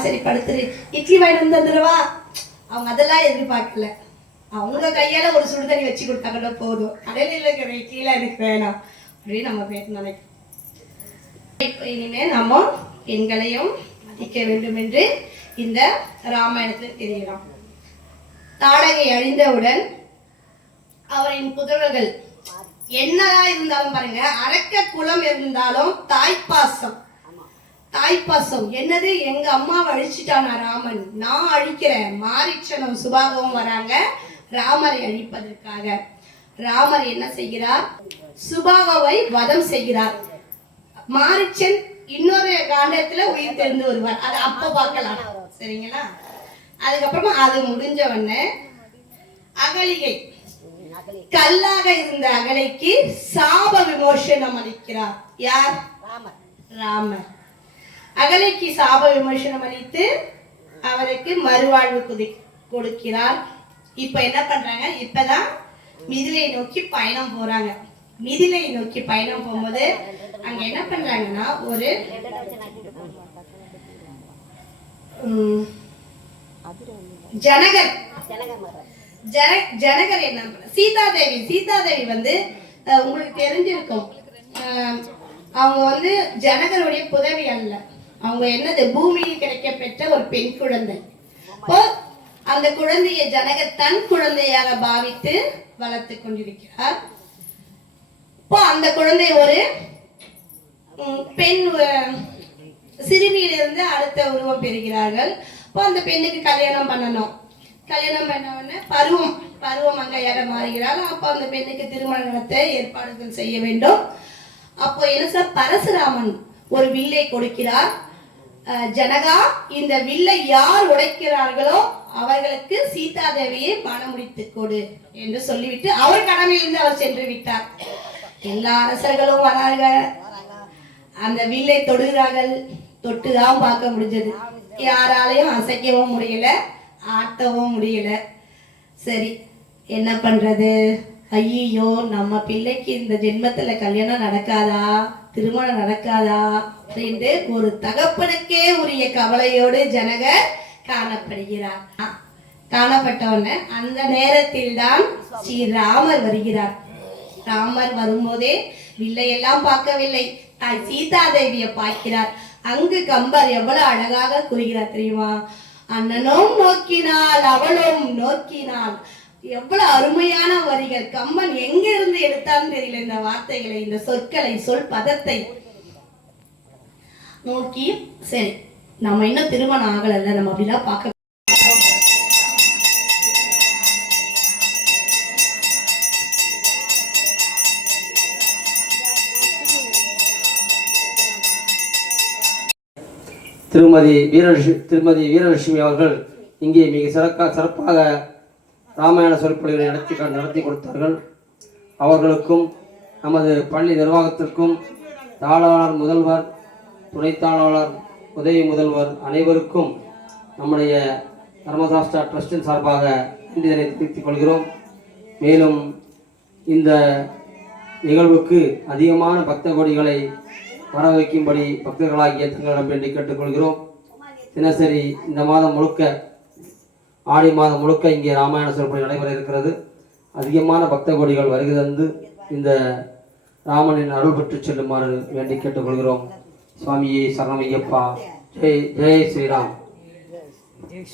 சரி படுத்துரு. இட்லி வாங்கிட்டு வந்து தந்துடுவா. அவங்க அதெல்லாம் எதிர்பார்க்கல. அவங்க கையால ஒரு சுடுதண்ணி வச்சு கொடுத்தாங்கன்னா போதும். கடையில் இருக்கிற இட்லிலாம் எனக்கு வேணாம். அப்படின்னு நம்ம பேச நினைக்கிறோம் இப்போ நம்ம பெண்களையும் மதிக்க வேண்டும் என்று இந்த ராமாயணத்தில் தெரியலாம். தாடகை அழிந்தவுடன் அவரின் புதல்வர்கள் என்னதான் இருந்தாலும் பாருங்க அரக்க குலம் இருந்தாலும் தாய்ப்பாசம். தாய்ப்பாசம். என்னது? எங்க அம்மாவை அழிச்சிட்டானா ராமன்? நான் அழிக்கிறேன். மாரிச்சனும் சுபாகவும் வராங்க. ராமரை அழிப்பதற்காக. ராமர் என்ன செய்கிறார்? சுபாகவை வதம் செய்கிறார். மாரிச்சன் இன்னொரு காண்டத்துல உயிர் தெரிந்து வருவார். அது அப்ப பார்க்கலாம். சரிங்களா? அதுக்கப்புறமா அது முடிஞ்ச உடனே அகலிகை. கல்லாக இருந்த அகலைக்கு சாப விமோசனம் அளிக்கிறார். யார்? ராமர். ராமர். அகலைக்கு சாப விமர்சனம் அளித்து அவருக்கு மறுவாழ்வு குதி கொடுக்கிறார். இப்ப என்ன பண்றாங்க? இப்பதான் மிதிலை நோக்கி பயணம் போறாங்க. மிதிலை நோக்கி பயணம் போகும்போது அங்க என்ன பண்றாங்கன்னா ஒரு ஜனகர் ஜனகர். ஜன ஜனகர் என்ன தேவி சீதாதேவி சீதாதேவி வந்து உங்களுக்கு தெரிஞ்சிருக்கும். அவங்க வந்து ஜனகருடைய புதவி அல்ல. அவங்க என்னது பூமியில் கிடைக்க பெற்ற ஒரு பெண் குழந்தை. அந்த குழந்தையை ஜனக தன் குழந்தையாக பாவித்து வளர்த்து கொண்டிருக்கிறார். இப்போ அந்த குழந்தை ஒரு உம், பெண் சிறுமியிலிருந்து அடுத்த உருவம் பெறுகிறார்கள். இப்போ அந்த பெண்ணுக்கு கல்யாணம் பண்ணணும். கல்யாணம் பண்ண உடனே பருவம் பருவம் மங்கையாக மாறுகிறாள். அப்போ அந்த பெண்ணுக்கு திருமண நடத்த ஏற்பாடுகள் செய்ய வேண்டும். அப்போ என்ன சார்? பரசுராமன் ஒரு வில்லை கொடுக்கிறார். ஜனகா இந்த வில்லை யார் உடைக்கிறார்களோ அவர்களுக்கு சீதா தேவியை பணம் முடித்து கொடு என்று சொல்லிவிட்டு அவர் கடமையிலிருந்து அவர் சென்று விட்டார். எல்லா அரசர்களும் வரார்கள். அந்த வில்லை தொடுகிறார்கள். தொட்டுதான் பார்க்க முடிஞ்சது. யாராலையும் அசைக்கவும் முடியல ஆட்டவும் முடியல. சரி என்ன பண்றது? ஐயோ நம்ம பிள்ளைக்கு இந்த ஜென்மத்துல கல்யாணம் நடக்காதா? திருமணம் நடக்காதா? அப்படின்ட்டு ஒரு தகப்பனுக்கே உரிய கவலையோடு ஜனகர் காணப்படுகிறார். காணப்பட்ட உடனே அந்த நேரத்தில் தான் ஸ்ரீராமர் வருகிறார். ராமர் வரும்போதே வில்லையெல்லாம் பார்க்கவில்லை. தாய் சீதாதேவியை பார்க்கிறார். அங்கு கம்பர் எவ்வளவு அழகாக கூறுகிறார் தெரியுமா? அண்ணனும் நோக்கினாள் அவளும் நோக்கினாள் எவ்வளவு அருமையான வரிகள். கம்பன் எங்க இருந்து எடுத்தான்னு தெரியல இந்த வார்த்தைகளை இந்த சொற்களை சொல் பதத்தை. நோக்கி சரி நம்ம இன்னும் திருமணம் ஆகலைல்ல நம்ம அப்படிலாம் பார்க்க திருமதி வீரலட்சுமி திருமதி வீரலட்சுமி அவர்கள் இங்கே மிக சிறக்க சிறப்பாக ராமாயண சொற்பொழிவை நடத்தி நடத்தி கொடுத்தார்கள். அவர்களுக்கும் நமது பள்ளி நிர்வாகத்திற்கும் தாளாளர் முதல்வர் துணைத் தாளாளர் உதவி முதல்வர் அனைவருக்கும் நம்முடைய தர்மசாஸ்திரா ட்ரஸ்டின் சார்பாக நன்றிதனை தெரிவித்துக் கொள்கிறோம். மேலும் இந்த நிகழ்வுக்கு அதிகமான பக்த கோடிகளை வர வைக்கும்படி பக்தர்களாகிய தங்களிடம் வேண்டி கேட்டுக்கொள்கிறோம் தினசரி இந்த மாதம் முழுக்க ஆடி மாதம் முழுக்க இங்கே ராமாயண சிறப்பு நடைபெற இருக்கிறது. அதிகமான பக்த கோடிகள் வருகை தந்து இந்த ராமனின் அருள் பெற்று செல்லுமாறு வேண்டி கேட்டுக்கொள்கிறோம். சுவாமியே சரணமையப்பா. Jai Jai Sriram. Thank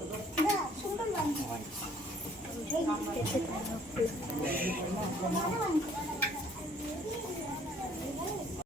you. Thank you.